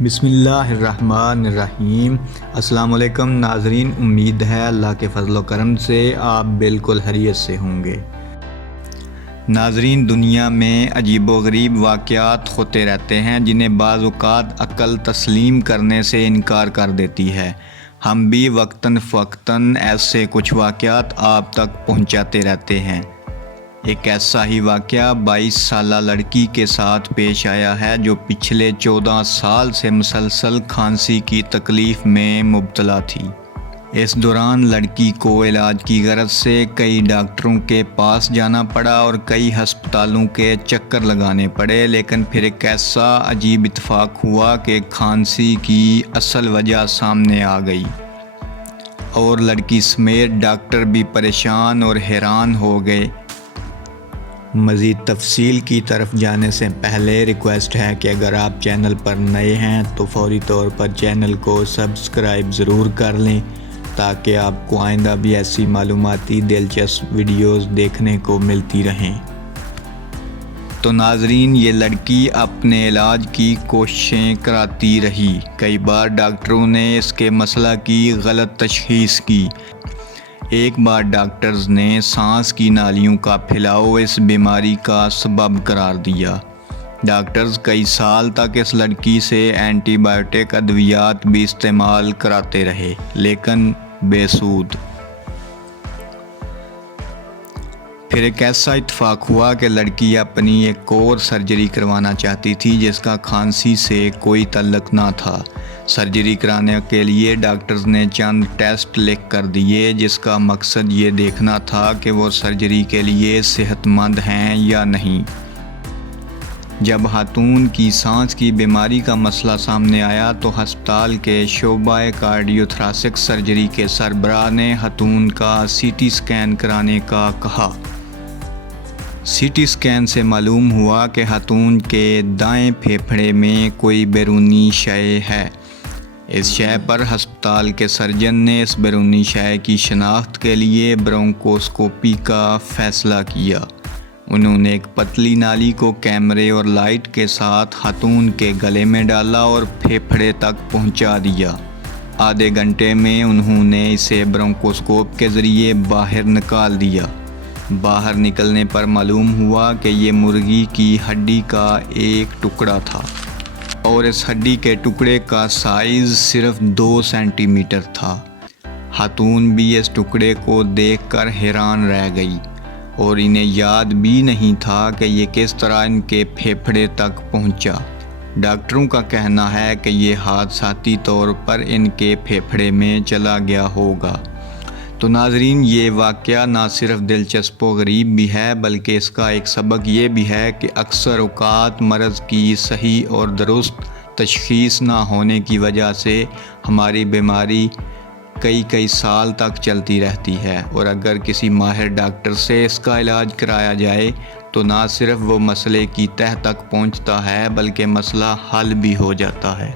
بسم اللہ الرحمن الرحیم۔ السلام علیکم ناظرین، امید ہے اللہ کے فضل و کرم سے آپ بالکل خیریت سے ہوں گے۔ ناظرین، دنیا میں عجیب و غریب واقعات ہوتے رہتے ہیں جنہیں بعض اوقات عقل تسلیم کرنے سے انکار کر دیتی ہے۔ ہم بھی وقتاً فوقتاً ایسے کچھ واقعات آپ تک پہنچاتے رہتے ہیں۔ ایک ایسا ہی واقعہ 22 سالہ لڑکی کے ساتھ پیش آیا ہے جو پچھلے 14 سال سے مسلسل کھانسی کی تکلیف میں مبتلا تھی۔ اس دوران لڑکی کو علاج کی غرض سے کئی ڈاکٹروں کے پاس جانا پڑا اور کئی ہسپتالوں کے چکر لگانے پڑے، لیکن پھر ایک ایسا عجیب اتفاق ہوا کہ کھانسی کی اصل وجہ سامنے آ گئی اور لڑکی سمیت ڈاکٹر بھی پریشان اور حیران ہو گئے۔ مزید تفصیل کی طرف جانے سے پہلے ریکویسٹ ہے کہ اگر آپ چینل پر نئے ہیں تو فوری طور پر چینل کو سبسکرائب ضرور کر لیں تاکہ آپ کو آئندہ بھی ایسی معلوماتی دلچسپ ویڈیوز دیکھنے کو ملتی رہیں۔ تو ناظرین، یہ لڑکی اپنے علاج کی کوششیں کراتی رہی۔ کئی بار ڈاکٹروں نے اس کے مسئلہ کی غلط تشخیص کی۔ ایک بار ڈاکٹرز نے سانس کی نالیوں کا پھیلاؤ اس بیماری کا سبب قرار دیا۔ ڈاکٹرز کئی سال تک اس لڑکی سے اینٹی بائیوٹک ادویات بھی استعمال کراتے رہے، لیکن بے سود۔ پھر ایک ایسا اتفاق ہوا کہ لڑکی اپنی ایک اور سرجری کروانا چاہتی تھی جس کا کھانسی سے کوئی تعلق نہ تھا۔ سرجری کرانے کے لیے ڈاکٹرز نے چند ٹیسٹ لکھ کر دیے جس کا مقصد یہ دیکھنا تھا کہ وہ سرجری کے لیے صحت مند ہیں یا نہیں۔ جب خاتون کی سانس کی بیماری کا مسئلہ سامنے آیا تو ہسپتال کے شعبہ کارڈیو تھوراسک سرجری کے سربراہ نے خاتون کا سی ٹی اسکین کرانے کا کہا۔ سی ٹی اسکین سے معلوم ہوا کہ خاتون کے دائیں پھیپھڑے میں کوئی بیرونی شے ہے۔ اس شے پر ہسپتال کے سرجن نے اس بیرونی شے کی شناخت کے لیے برونکوسکوپی کا فیصلہ کیا۔ انہوں نے ایک پتلی نالی کو کیمرے اور لائٹ کے ساتھ خاتون کے گلے میں ڈالا اور پھیپھڑے تک پہنچا دیا۔ آدھے گھنٹے میں انہوں نے اسے برونکوسکوپ کے ذریعے باہر نکال دیا۔ باہر نکلنے پر معلوم ہوا کہ یہ مرغی کی ہڈی کا ایک ٹکڑا تھا اور اس ہڈی کے ٹکڑے کا سائز صرف 2 سینٹی میٹر تھا۔ خاتون بھی اس ٹکڑے کو دیکھ کر حیران رہ گئی اور انہیں یاد بھی نہیں تھا کہ یہ کس طرح ان کے پھیپھڑے تک پہنچا۔ ڈاکٹروں کا کہنا ہے کہ یہ حادثاتی طور پر ان کے پھیپھڑے میں چلا گیا ہوگا۔ تو ناظرین، یہ واقعہ نہ صرف دلچسپ و غریب بھی ہے بلکہ اس کا ایک سبق یہ بھی ہے کہ اکثر اوقات مرض کی صحیح اور درست تشخیص نہ ہونے کی وجہ سے ہماری بیماری کئی سال تک چلتی رہتی ہے، اور اگر کسی ماہر ڈاکٹر سے اس کا علاج کرایا جائے تو نہ صرف وہ مسئلے کی تہہ تک پہنچتا ہے بلکہ مسئلہ حل بھی ہو جاتا ہے۔